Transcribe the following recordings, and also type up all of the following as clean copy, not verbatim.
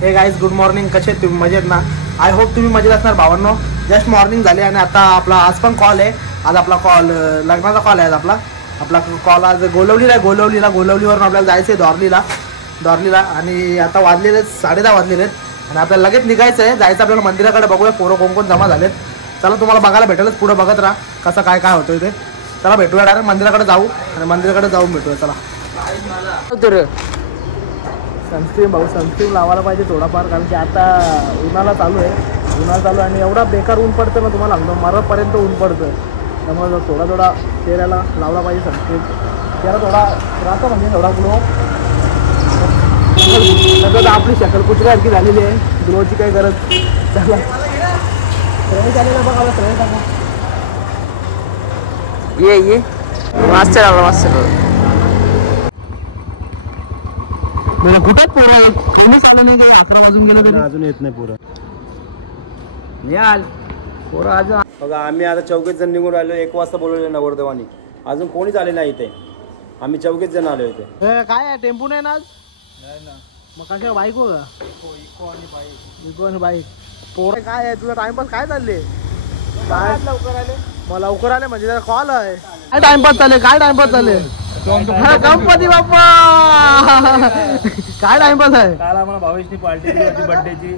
हे guys good morning, कसे तुम्ही मजेत ना? आय होप तुम्ही मजेत असणार भावांनो. जस्ट मॉर्निंग झाली आणि आता आपला आज पण कॉल आहे. आज आपला कॉल लग्नाचा कॉल आहे. आपला कॉल आज गोलवलीला आहे. गोलवलीवरून आपल्याला जायचं आहे दॉर्लीला आणि आता वाजलेले 10:30 वाजलेले आहेत आणि आपल्याला लगेच निघायचं आहे. जायचं आपल्याला मंदिराकडे. बघूया पोरं कोण जमा झालेत. चला तुम्हाला बघायला भेटेलच, पुढं बघत राहा कसं काय होतं ते. चला भेटूया, डायरेक्ट मंदिराकडे जाऊ आणि मंदिराकडे जाऊन भेटूया. चला सनस्क्रीन लावायला पाहिजे थोडाफार, कारण की आता उन्हाळा चालू आहे आणि एवढा बेकार ऊन पडतं ना, तुम्हाला सांगतो मरपर्यंत ऊन पडतं. त्यामुळे थोडा चेहऱ्याला लावला पाहिजे सनस्क्रीन. चेहरा थोडा राहतो म्हणजे थोडा ग्लो. तर आपली शक्ल कुत्र्यासारखी झालेली आहे, ग्लोची काही गरज झाला. श्रेय झालेला बघा, श्रेय टाका ये मास्टर मला कुठे पोरं कामच आलं नाही. 11 वाजून गेलं तरी अजून येत नाही पोरं. पोरं अजून बघा. आम्ही आता 4 जण निघून राहिलो. 1 वाजता बोलवले नवरदेवानी, अजून कोणीच आले नाही इथे. आम्ही 4 जण आलो इथे. काय आहे, टेम्पो नाही ना आज? नाही ना. मग कशा बाईक हो का? इको आणि बाईक. पोरं काय आहे तुझा टाइमपास काय चालले? काय लवकर आले म्हणजे जरा कॉल आहे. काय टाइमपास चालले? गणपती बाप्पा काय टाइमपास आहे? काल आम्हाला भावेशनी पार्टी दिली होती बर्थडेची.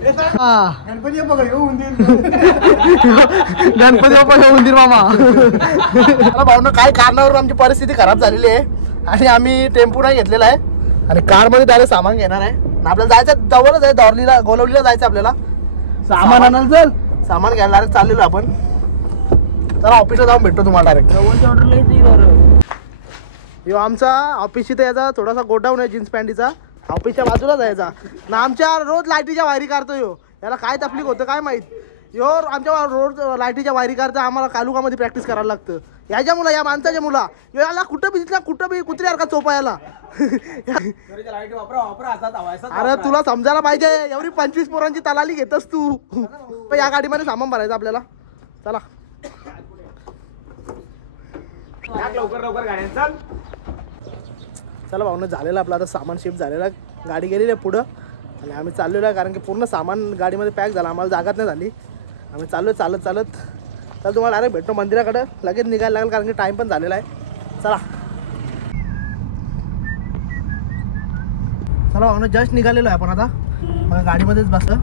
गणपती बाप्पा हे उंदीर मामा. भाऊनं काय कारणावरून आमची परिस्थिती खराब झालेली आहे आणि आम्ही टेम्पो नाही घेतलेला आहे आणि कारमध्ये डायरेक्ट सामान घेणार आहे. आपल्याला जायचं जवळच आहे, गोलवलीला जायचं आपल्याला. सामान आणायला चल, सामान घ्यायला डायरेक्ट चाललेलो आपण. चला ऑफिसला जाऊन भेटतो तुम्हाला डायरेक्ट. यो आमचा ऑफिस इथे याचा थोडासा गोडाऊन आहे जीन्स पॅन्टीचा. ऑफिसच्या बाजूला जायचा ना. आमच्या रोज लाईटीच्या वायरी काढतो यो. याला काय तकलीफ होतं काय माहीत. यो आमच्या रोज लाईटीच्या वायरी काढतं. आम्हाला कालुकामध्ये प्रॅक्टिस करायला लागतं. याच्या मुला, या माणसाच्या मुला, याला कुठं बी कुत्र्यासारखा चोपा याला. अरे तुला समजायला पाहिजे, एवढी 25 पोरांची तलाली घेतस तू. या गाडीमध्ये सामान भरायचं आपल्याला. चला लवकर गाड्या चल. चला भाऊनं झालेलं आपलं आता सामान शिफ्ट झालेला. गाडी गेलेली आहे पुढं आणि आम्ही चाललेलो आहे, कारण की पूर्ण सामान गाडीमध्ये पॅक झालं. आम्हाला जागाच नाही झाली. आम्ही चाललो चालत तर तुम्हाला डायरेक्ट भेटतो मंदिराकडं. लगेच निघायला लागेल कारण की टाईम पण झालेला आहे. चला भाऊनं जस्ट निघालेलो आहे आपण आता. मग गाडीमध्येच बसलं.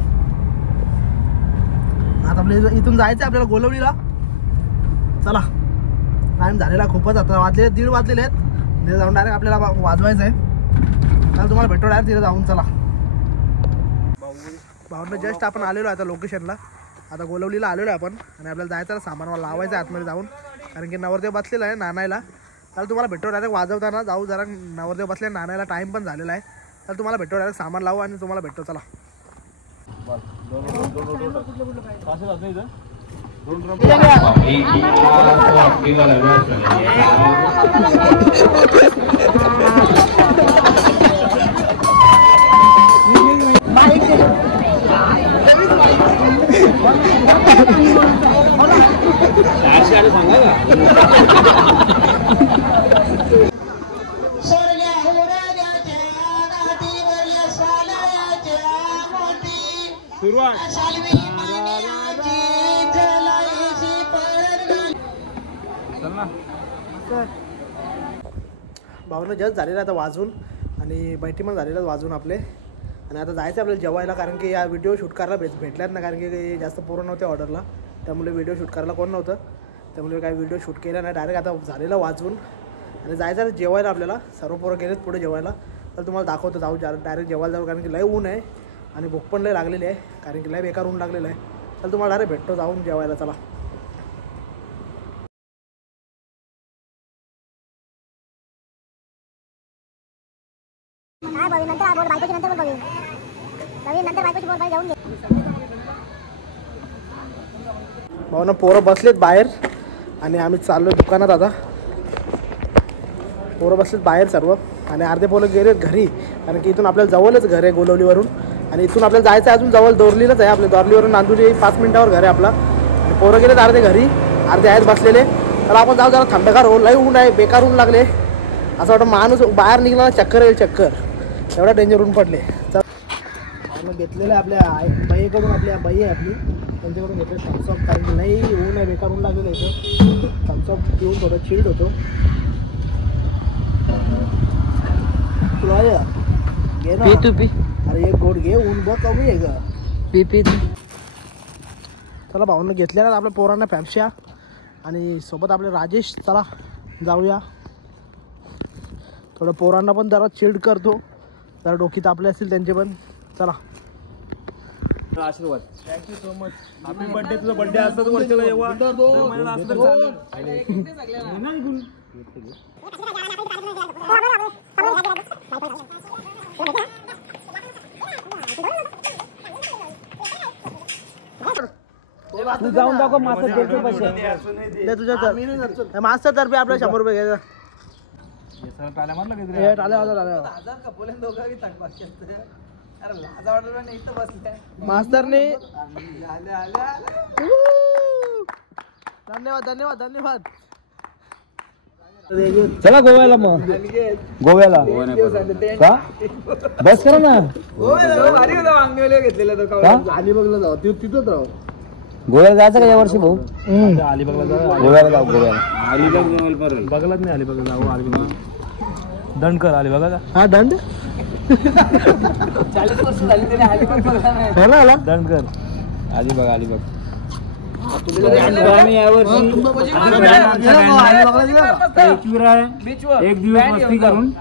आता आपल्या इथून जायचं आहे आपल्याला गोलवलीला. चला टाईम झालेला खूपच. आता वाजले 1:30 वाजलेले आहेत. तिथे जाऊन डायरेक्ट आपल्याला वाजवायचं आहे. चला तुम्हाला भेटतो डायरेक्ट तिथे जाऊन. चला भाऊंना जस्ट आपण आलेलो आहे आता लोकेशनला. आता गोलवलीला आलेलो आहे आपण आणि आपल्याला जायचं सामान लावायचं आहे आतमध्ये जाऊन, कारण की नवरदेव बसलेला आहे नानायला. चला तुम्हाला भेटतो डायरेक्ट वाजवताना. जाऊ जरा, नवरदेव बसले नानायला, टाईम पण झालेला आहे. तर तुम्हाला भेटतो डायरेक्ट सामान लावू आणि तुम्हाला भेटतो. चला भावना जस्ट झालेला आता वाजून आणि बैठी पण झालेलं वाजून आपले. आणि आता जायचं आपल्याला जेवायला, कारण की या व्हिडिओ शूट करायला भेटल्यात ना, कारण की जास्त पोरं नव्हते ऑर्डरला. त्यामुळे व्हिडिओ शूट करायला कोण नव्हतं. त्यामुळे काही व्हिडिओ शूट केला नाही. डायरेक्ट आता झालेलं वाजवून आणि जायचं जेवायला आपल्याला. सर्व पोरं गेलेत पुढे जेवायला. तर तुम्हाला दाखवतो जाऊ डायरेक्ट जेवायला जाऊ, कारण की लय ऊन आहे आणि भूक पण लय लागलेली आहे, कारण की लय बेकार ऊन लागलेलं आहे. तर तुम्हाला डायरेक्ट भेटतो जाऊन जेवायला. चला भावना पोरं बसलेत बाहेर आणि आम्ही चाललो दुकानात. आता पोरं बसलेत बाहेर सर्व आणि अर्धे पोरं गेलेत घरी, कारण की इथून आपल्याला जवळच घर आहे गोलवलीवरून. आणि इथून आपल्याला जायचं अजून जवळ दोरलीलाच आहे. आपल्या दोरलीवरून नांदुरी 5 मिनिटावर घर आहे आपला. आणि पोरं गेलेत अर्धे घरी, अर्धे आहेत बसलेले. तर आपण जाऊ जरा थंडगार हो. लय ऊन आहे, बेकार ऊन लागले. असं वाटतं माणूस बाहेर निघाला चक्कर येईल, चक्कर एवढा डेंजर ऊन पडले. घेतलेलं आहे आपल्या बाईकडून, आपल्या बाई आहे आपली त्यांच्याकडून घेतलं थम्सअप, कारण की नाही ऊन आहे बेकार ऊन लागलेलं इथं. थम्सअप पिऊन थोडं चिल्ड होतो. तुला घे ना तू पी. अरे एक गोड घे, ऊन बघ कमी आहे का. P P. चला भाऊंना घेतल्या ना आपल्या पोरांना फॅप्स्या आणि सोबत आपले राजेश. चला जाऊया, थोडं पोरांना पण जरा चिल्ड करतो, जरा डोकी तापले असतील त्यांचे पण. चला आशीर्वाद. Thank you so much. Happy birthday. तुझा बर्थडे असताच वर्षाला येवा. तू जाऊन दाखव मास्तर पैसे तुझ्या मास्तर तर्फे आपल्या 100 रुपये घ्यायचा. मास्तरने धन्यवाद धन्यवाद धन्यवाद. चला गोव्याला. मग गोव्याला का बस करा ना. अलिबागला जाऊ, तिथंच राहू. गोव्याला जायचं का यावर्षी भाऊ? गोव्याला जाऊ. गोव्याला अलिबाग जवळ परत बघलाच नाही. अलिबाग जाऊ. अलिबाग दंड कर. अलिबाग हा दंड 40 वर्ष झाली तरी अलिबाग बघला नाही. दंड कर. अलिबाग अलिबाग. एक दिवस मस्ती करून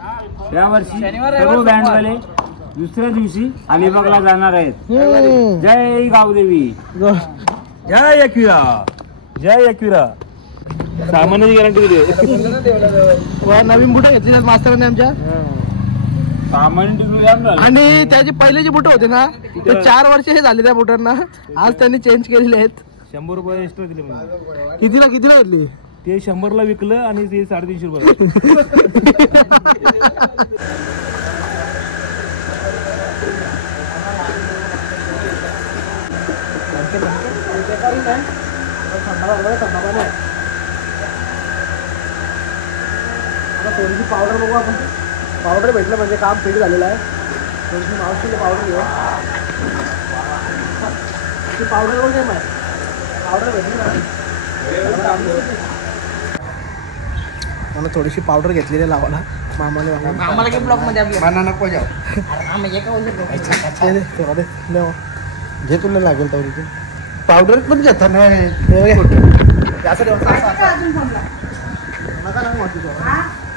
यावर्षी सर्व बँडवाले दुसऱ्या दिवशी अलिबागला जाणार आहेत. जय गावदेवी. जय एकविरा. जय एकविरा. सामान्याची गॅरंटी दिली. नवीन बुटं घेतली मास्तरांनी आमच्या. सामान्य आणि त्याचे पहिले जे बुटं होते ना ते 4 वर्ष हे झाले त्या बुटांना. आज त्यांनी चेंज केलेले आहेत. 100 रुपये एक्स्ट्रा दिले म्हणजे. कितीला घेतली? ते 100ला विकलं आणि ते 350 रुपये. थोडीशी पावडर बघू आपण. पावडर भेटलं म्हणजे काम फिट झालेलं आहे. थोडीशी मावशीला पावडर घेऊ. ती पावडर वगैरे माहिती पावडर भेटली ना. मला थोडीशी पावडर घेतलेली आहे लावायला मामाने. आम्हाला काही ब्लॉक मध्ये आपल्या नको जाऊ. जे तुला लागेल तेवढी पावडर पण घेता नाही.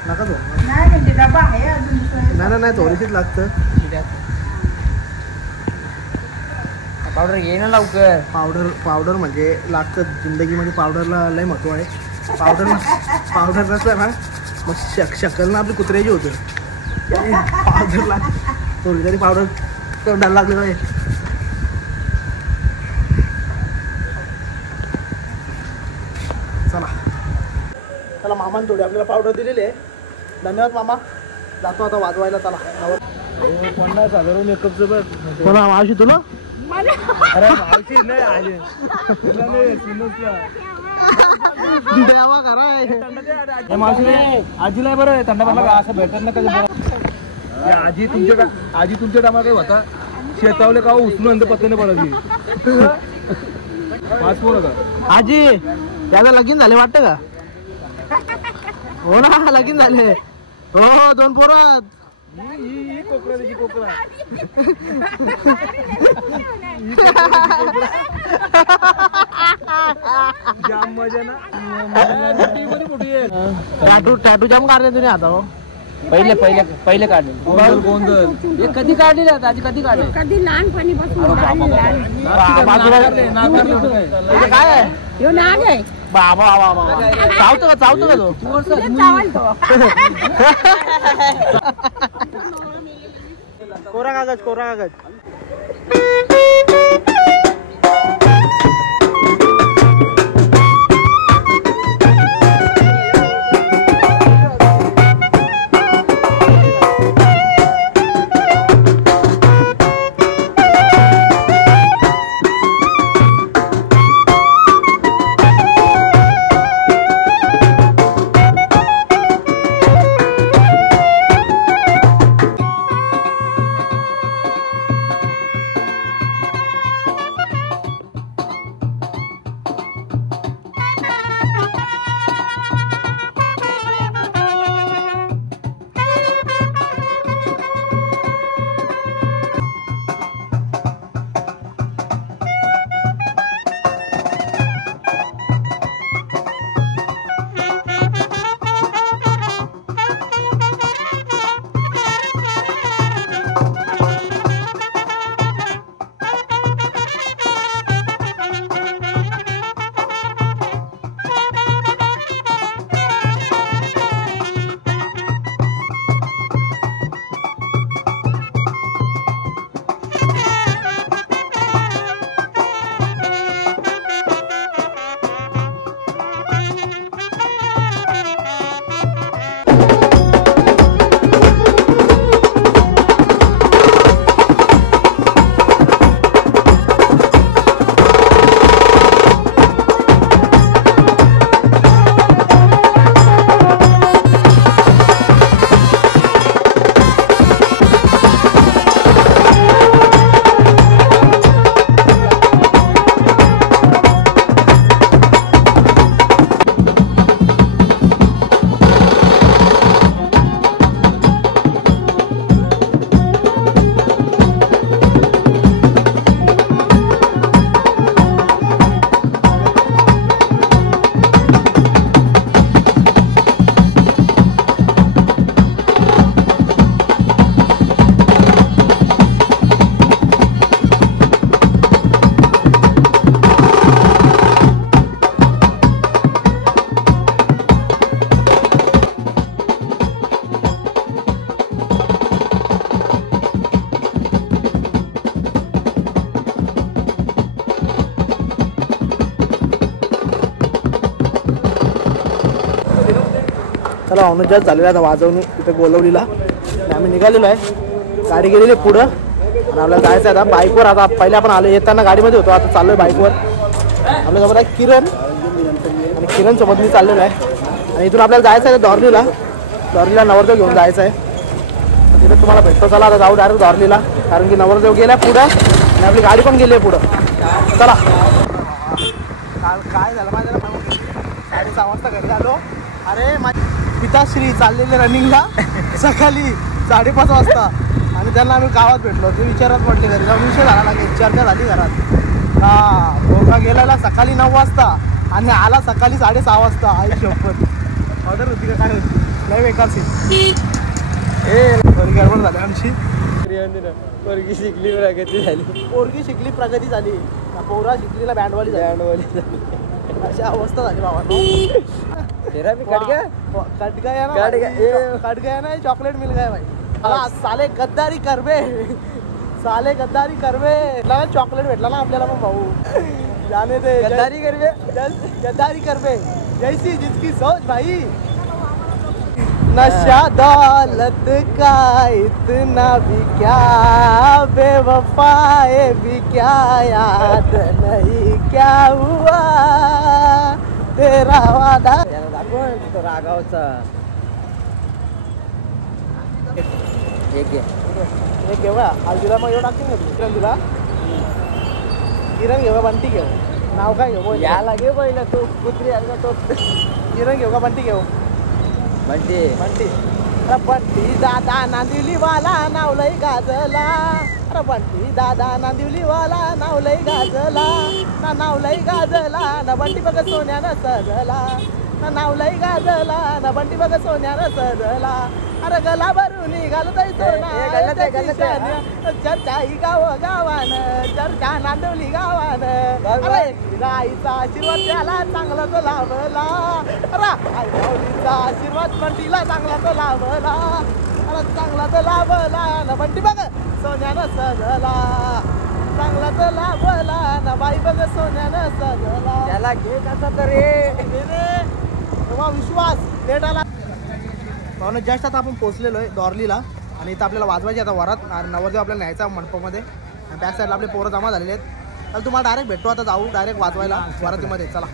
नका तो नाही थोडीशीच लागतं. पावडर घे ना लवकर. पावडर म्हणजे लागतं जिंदगीमध्ये. पावडरला लय महत्व आहे. पावडर नसलं ना मग शकल ना आपली कुत्र्याची होते. पावडर लाग थोडी तरी पावडर तोंडाला लागली पाहिजे. चला चला मामाने थोडी आपल्याला पावडर दिलेली आहे. धन्यवाद मामा. जातो आता वाजवायला. चला 50,000 मेकअपचं बघ. कोणा मावशी तुला? अरे मावशी नाही आले. देवा कराय मावशी आजीला बरं थंड पडला का असं भेटत ना. कधी आजी तुमच्या टायमाला काही होता शेतावले का उचलून पत्त्याने पडायची. 5 पोरं का आजी त्याला लगीन झाले वाटतं का? हो ना लगीन झाले. हो 2 पोरं. कोकरा जाम मजा ना. टॅटू जाम काढले तुम्ही आता. पहिले काढले. गोंधळ कधी काढले आजी? कधी काढले? कधी लहानपणीपासून काय आहे नाग आहे. बाबा चावतो का तो कोरा कागज. चला ऑनच जास्त झालेला आता वाजवणी तिथे गोलवलीला आणि आम्ही निघालेलो आहे. गाडी गेलेली पुढं आणि आपल्याला जायचं आहे आता बाईकवर. आता पहिले आपण आलो येताना गाडीमध्ये होतो, आता चाललोय बाईकवर. आपल्यासोबत आहे किरण आणि किरण सोबत मी चाललेलो आहे. आणि इथून आपल्याला जायचं आहे दॉर्लीला. दॉर्लीला नवरदेव घेऊन जायचं आहे. तिथे तुम्हाला भेटतो. चला आता जाऊ डायरेक्ट दॉर्लीला, कारण की नवरदेव गेला पुढं आणि आपली गाडी पण गेली आहे पुढं. चला. काय झालं माझ्या 6:30 वाजता घरी आलो. अरे माझी पिताश्री चाललेले रनिंगला सकाळी 5:30 वाजता आणि त्यांना आम्ही गावात भेटलो. ते विचारत म्हटले घरी जाऊन विषय झाला लागेल. चर्चा झाली घरात. हा भोगा गेलेला सकाळी 9 वाजता आणि आला सकाळी 6:30 वाजता. आई शपथ ऑर्डर होती का काय होती नाही वेकाची घरी गडबड झाली आमची. पोरगी शिकली प्रगती झाली. पोरगी शिकली प्रगती झाली. पोरा शिकलीला बँडवाली झाली. अशी अवस्था झाली बाबा. कट गया ना चॉकलेट मिल गया भाई. साले गद्दारी करबे, साले गद्दारी करबे. चॉकलेट भेटला ना आपल्याला पण भाऊ. जाने दे गद्दारी करबे जैसी जिसकी सोच भाई. नशा दौलत का इतना भी क्या, बेवफाए भी क्या, याद नहीं क्या हुआ तेरा वादा. रागावचा एक घेऊ का हल्दीला मग एवढं टाकतील का किरण तुला. किरण घेऊ का बंटी घेऊ. नाव काय घेऊ याला घे पहिला तो कुत्री आला का तो. किरण घेऊ का बंटी घेऊ. बंटी बंटी. अरे बंटी दादा नांदिवलीवाला नाव लई गाजला. अरे बंटी दादा नांदिवलीवाला नाव लई गाजला. ना नाव लई गाजला ना बंटी बघ सोन्यानं सजला. ना नाव लई गाजला ना बंटी बघ सोन्यानं सजला. अरे गला भरून घालतय सोना चर्चा ही गावानं चर्चा नांदवली गावानं. अरे आईचा आशीर्वाद त्याला चांगला तो लाभला. अरे आई माऊलीचा आशीर्वाद बंटीला चांगला तो लाभला. अरे चांगला तो लाभला ना बंटी बघ सोन्यानं सजला. चांगला तो लाभला ना बाई बघ सोन्यानं सजला. त्याला घे कसा तरी तेव्हा विश्वास लेट आला. म्हणून जस्ट आता आपण पोहोचलेलो आहे दॉर्लीला आणि इथं आपल्याला वाजवायची आता वरात. नवरदेव आपल्याला न्यायचा मंडपामध्ये आणि बॅक साईडला आपले पोरं जमा झालेले आहेत. तर तुम्हाला डायरेक्ट भेटतो आता. जाऊ डायरेक्ट वाजवायला वरातीमध्ये. चला.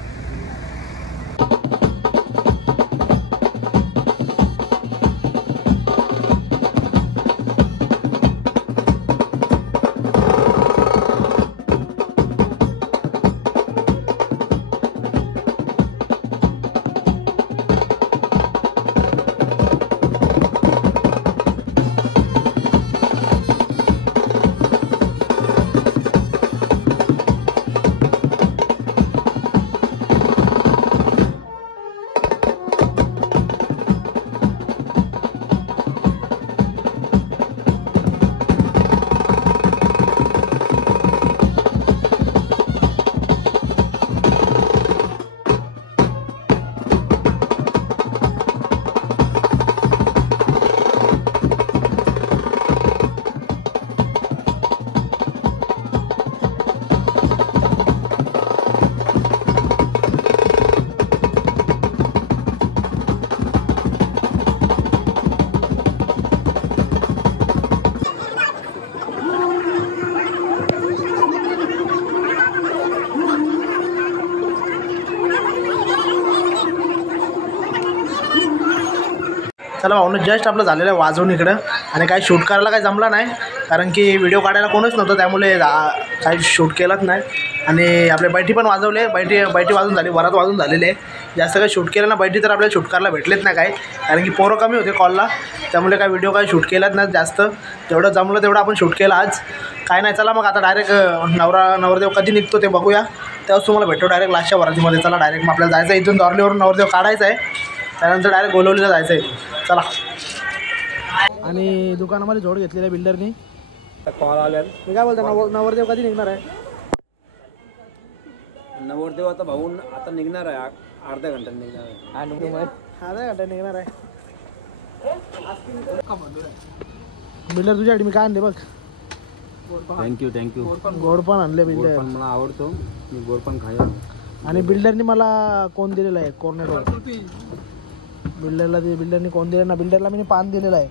चला भाऊनं जस्ट आपलं झालेलं आहे वाजवून इकडं आणि काही शूट करायला काही जमला नाही कारण की व्हिडिओ काढायला कोणच नव्हतं त्यामुळे काही शूट केलंच नाही. आणि आपले बैठी पण वाजवले. बैठी वाजून झाली वरात वाजून झालेली आहे. जास्त काही शूट केलं ना बैठी तर आपल्याला शूट करायला भेटलेच नाही काय कारण की पोरं कमी होते कॉलला त्यामुळे काय व्हिडिओ काही शूट केलाच नाही जास्त. जेवढं जमलं तेवढं आपण शूट केलं आज. काय नाही चला मग आता डायरेक्ट नवरदेव कधी निघतो ते बघूया. तेव्हाच तुम्हाला भेटतो डायरेक्ट लास्टच्या वरातीमध्ये. चला डायरेक्ट मग आपल्याला जायचं आहे इथून दॉर्लीवरून नवरदेव काढायचा आहे त्यानंतर डायरेक्ट गोलवलीला जायचं आहे. चला. आणि दुकानामध्ये जोड घेतलेल्या बिल्डरनी कॉल आल्या. मी काय बोलतो नवरदेव कधी निघणार आहे. नवरदेव आता भाऊ आता निघणार आहे अर्ध्या घंट्यात निघणार आहे. अर्ध्या घंट्यात निघणार आहे. बिल्डर तुझ्यासाठी मी काय आणले बघ. थँक्यू गोड पण आणले बिल्डर. मला आवडतो मी गोड पण खायला. आणि बिल्डरनी मला कोण दिलेला आहे कॉर्नेडो बिल्डरनी कोण दिलं ना, बिल्डरला मी पान दिलेलं आहे.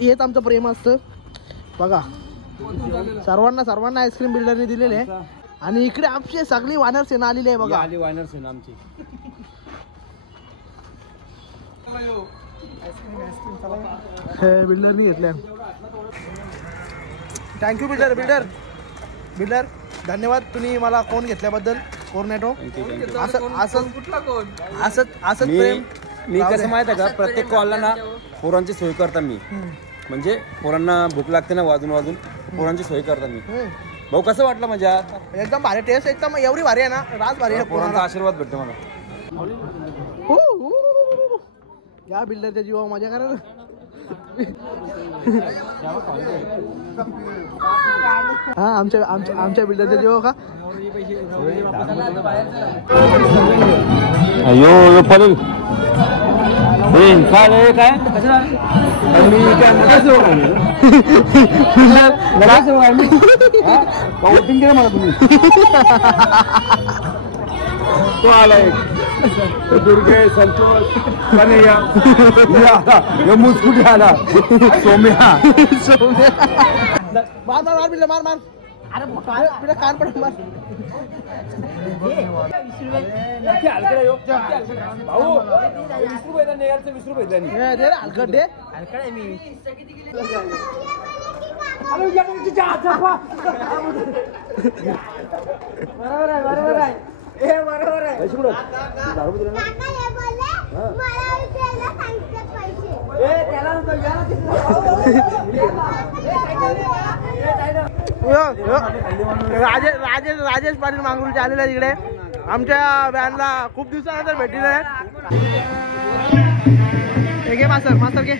येत आमचं प्रेम असतं बघा. सर्वांना आईस्क्रीम बिल्डरने दिलेले आहे. आणि इकडे आमची सगळी वानर सेना आलेली आहे बघा. वायनर सेना आमची. बिल्डरनी घेतल्या. थँक्यू बिल्डर धन्यवाद तुम्ही मला कोण घेतल्याबद्दल. कोर्नेटो असंच प्रेम. मी कसं माहिती आहे का, प्रत्येक कॉलला ना पोरांची सोय करता मी. म्हणजे पोरांना भूक लागते ना, वाजून पोरांची सोय करता मी. भाऊ कसं वाटलं मजा? एकदम भारी टेस्ट, एकदम एवढी भारी आहे ना, राज भारी आहे. पोरांचा आशीर्वाद भेटतो मला. या बिल्डरच्या जीवावर मजा करा. हा आमच्या बिल्डरच्या जीवावर का. अयो पडेल काय काय वोटिंग केलं मला तुम्ही. तो आला एक दुर्गे संतोष मुसकुटी आला. सोम्या मार बिल्डर मार. अरे बिल्डर कान पड मार. हलकट दे. बरोबर आहे. राजेश पाटील मांगरूळचे आलेले आहे तिकडे. आमच्या व्हॅनला खूप दिवसानंतर भेटलेलं आहे. घे मास्तर घे.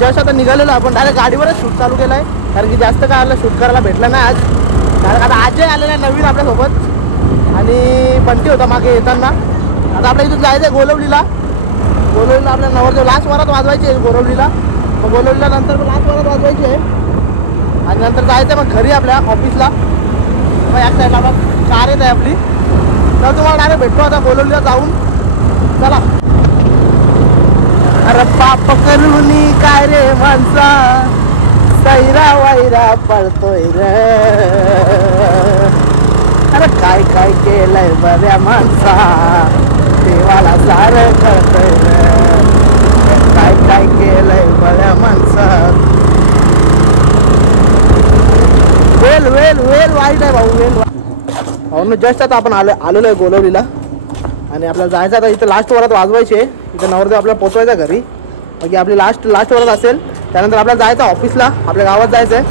जस्ट आता निघालेलो आपण डायरेक्ट गाडीवरच शूट चालू केलं आहे, कारण की जास्त काय आलं शूट करायला भेटलं नाही आज. कारण आता आजही आलेला आहे नवीन आपल्यासोबत आणि बंटी होता मागे येताना. आता आपल्या इथून जायचं आहे गोलवलीला. गोलवलीला आपल्या नवरदेव लास्ट वरात वाजवायची आहे गोलवलीला. मग गोलवलीला नंतर लास्ट वरात वाजवायची आहे आणि नंतर जायचं मग घरी आपल्या ऑफिसला. मग या साईडला आपला कार येत आहे आपली. तर तुम्हाला डायरेक्ट भेटतो आता गोलवलीला जाऊन. चला. अरे पाप करूनी काय रे माणसा, सैरा वैरा पडतोय रे. अरे काय काय केलंय बऱ्या माणसा, देवाला सारं कळतंय रे. काय काय केलंय बऱ्या माणसा. वेल वेल वेल वाईट आहे भाऊ, वेल भाऊ. जस्ट आता आपण आलेलो आहे गोलवलीला आणि आपल्याला जायचं आता. इथं लास्ट वरात वाजवायची आहे. इथं नवरदेव आपल्याला पोचवायचा घरी. बाकी आपली लास्ट वरात असेल. त्यानंतर आपल्याला जायचं ऑफिसला, आपल्या गावात जायचं आहे.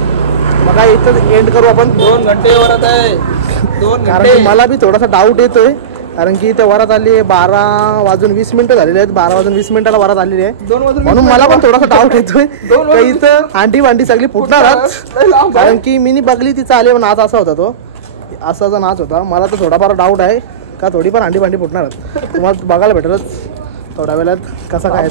मग काय इथं एंड करू आपण. 2 घंटे वरात आहे, 2 कारण की मला बी थोडासा डाऊट येतोय, कारण की इथं वरात आली आहे 12:20 झालेले आहेत. 12:20 वरात आलेली आहे, म्हणून मला पण थोडासा डाऊट येतोय की इथं अंडी भांडी सगळी फुटणार. कारण की मी बघली तिचा आले नाच असा होता, तो असाचा नाच होता. मला तर थोडाफार डाऊट आहे का थोडीफार अंडी भांडी फुटणार. तुम्हाला बघायला भेटलंच थोड्या वेळात कसा काय.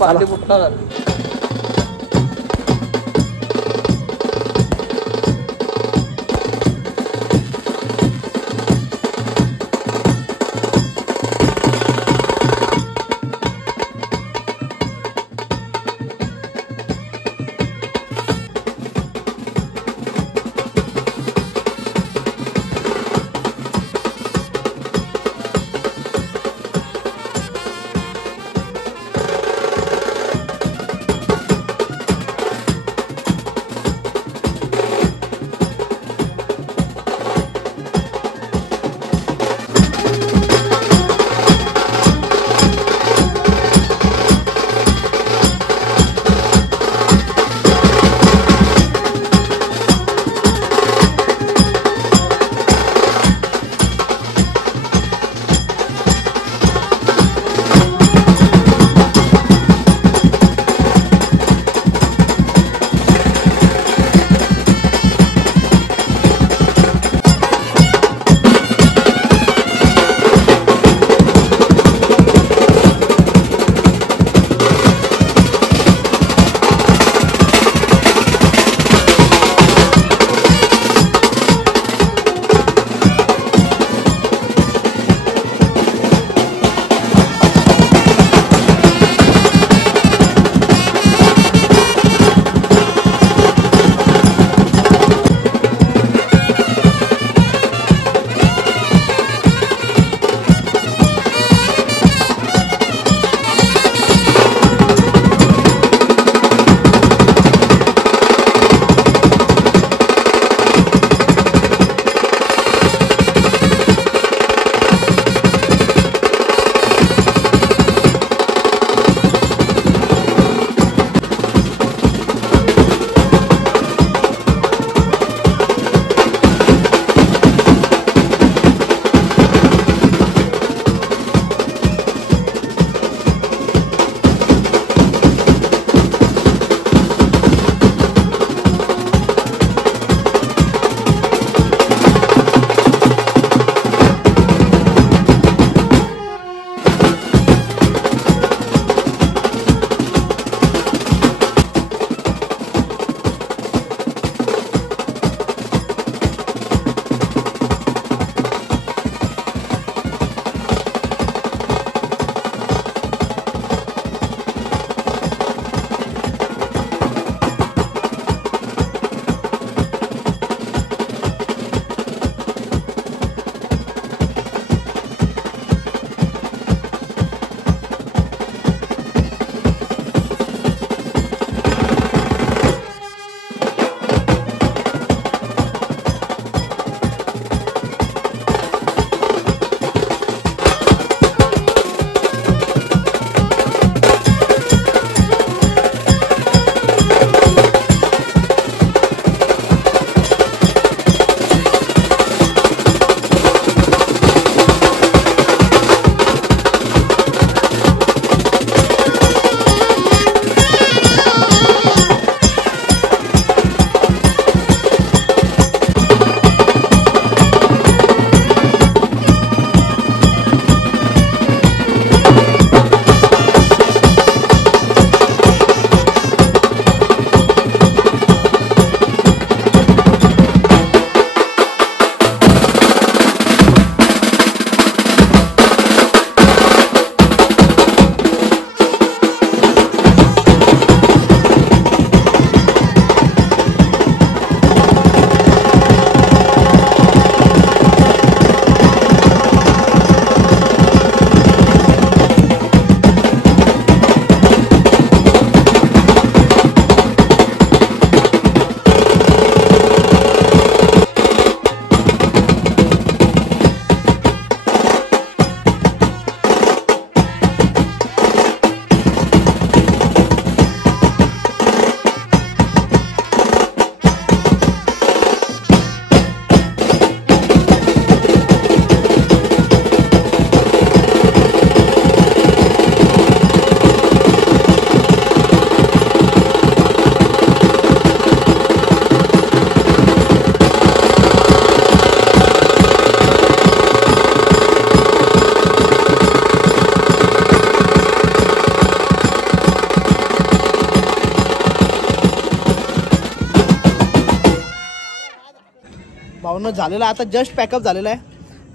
भावनं झालेलं आता जस्ट पॅकअप झालेलं आहे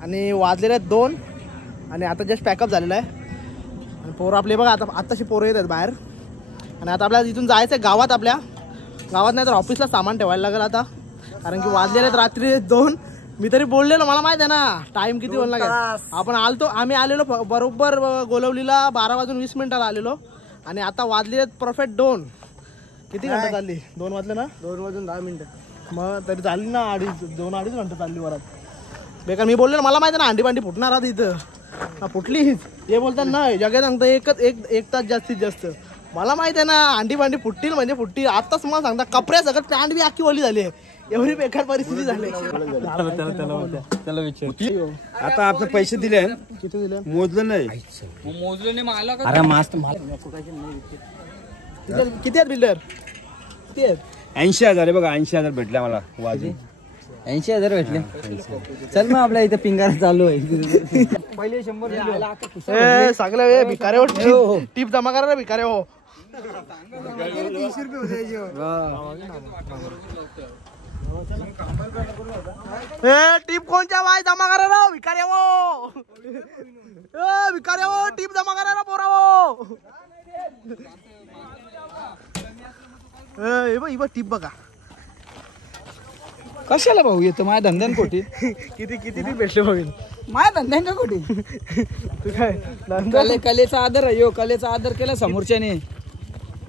आणि वाजलेले आहेत 2 आणि आता जस्ट पॅकअप झालेलं आहे आणि पोरं आपले बघा आता आत्ताशी पोरं येत आहेत बाहेर आणि आता आपल्याला इथून जायचं आहे गावात आपल्या गावात नाही तर ऑफिसला सामान ठेवायला लागेल आता कारण की वाजलेले आहेत रात्री 2 मी तरी बोललेलो मला माहिती आहे ना टाइम किती होईल लागेल आपण आम्ही आलेलो बरोबर गोलवलीला 12:20 आलेलो आणि आता वाजले आहेत परफेक्ट 2 किती घंटा चालली 2 वाजले ना 2 वाजून 10 मिनिटं मग तरी चालली ना 2-2.5 घंटा चालली वरात बेकार मी बोललो मला माहिती आहे ना अंडी फुटणार आहात इथं फुटलीच हे बोलतात ना जगात सांगतं एक तास जास्तीत जास्त मला माहिती आहे ना अंडी फुटतील म्हणजे फुटतील आताच मला सांगता कपड्या सगळं पॅन्ट बी अख्खी ओली झाली आहे एवढी बेकार परिस्थिती झाली त्याला विचार आता आपण पैसे दिले किती दिले मोजलं नाही अरे मस्त किती आहेत बिल्डर किती आहेत 80,000 आहे बघा 80,000 भेटले मला वाजून 80,000 भेटले चल मग आपल्या इथे पिंगार चालू आहे पहिले 100 ए सांगलं भिकारे हो टीप जमा करा रे भिकारे हो टीप कोणच्या वाय जमा करा रा भिकारे हो भिकारे हो टीप जमा करा रा पोरा हो बघ टीप बघा कशाला भाऊ येतो माझ्या धंद्यान कोटी किती टीप भेटले भाऊ माझ्या धंद्यान का कोटी तू काय कलेचा आदर आहे यो कलेचा आदर केला समोरच्याने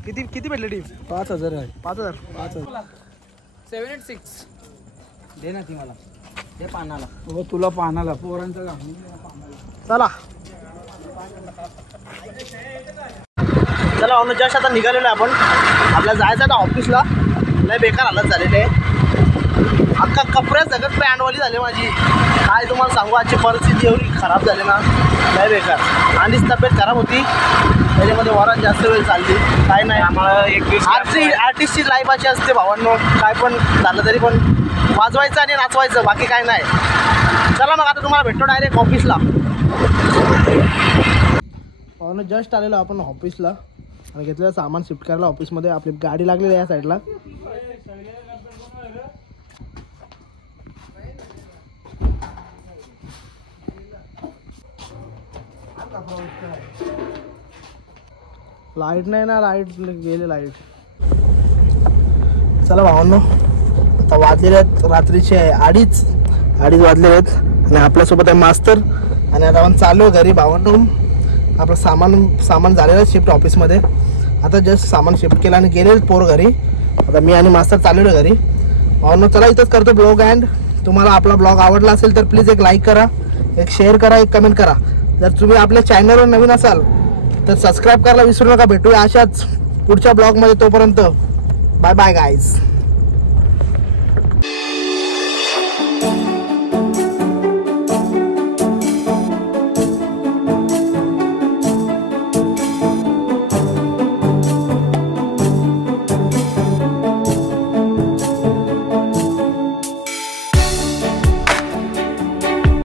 किती भेटले टीप 5,000 आहे 5,000 786 दे ना ती मला दे पानाला हो तुला पानाला पोरांचा घाम चला जस्ट आता निघालेलो आपण आपल्याला जायचं आता ऑफिसला लय बेकार हालत झालेली आहे अख्खा कपड्या सगळं पॅन्टवाली झाली माझी काय तुम्हाला सांगू आजची परिस्थिती एवढी खराब झाली ना लय बेकार आणिच तब्येत खराब होती त्याच्यामध्ये वरात जास्त वेळ चालली काय नाही आमची आर्टिस्टची लाईफ अशी असते भावांनो काय पण झालं तरी पण वाजवायचं आणि नाचवायचं बाकी काय नाही चला मग आता तुम्हाला भेटतो डायरेक्ट ऑफिसला भावांनो जस्ट आलेलो आपण ऑफिसला आणि घेतलेलं सामान शिफ्ट करायला ऑफिसमध्ये आपली गाडी लागलेली आहे या साईडला लाईट नाही ना लाईट गेले लाईट चला भावांनो आता वाजलेले आहेत रात्रीचे 2:30 वाजलेले आहेत आणि आपल्यासोबत आहे मास्तर आणि आता आपण चालू आहे घरी भावांनो आपलं सामान झालेलं शिफ्ट ऑफिसमध्ये आता जस्ट सामान शिफ्ट केलं आणि गेले पोर घरी आता मी आणि मास्तर चाललेलो घरी भावांनो चला इथंच करतो ब्लॉग एंड तुम्हाला आपला ब्लॉग आवडला असेल तर प्लीज एक लाईक करा एक शेअर करा एक कमेंट करा जर तुम्ही आपल्या चॅनलवर नवीन असाल तर सबस्क्राईब करायला विसरू नका भेटूया अशाच पुढच्या ब्लॉगमध्ये तोपर्यंत बाय बाय गाईज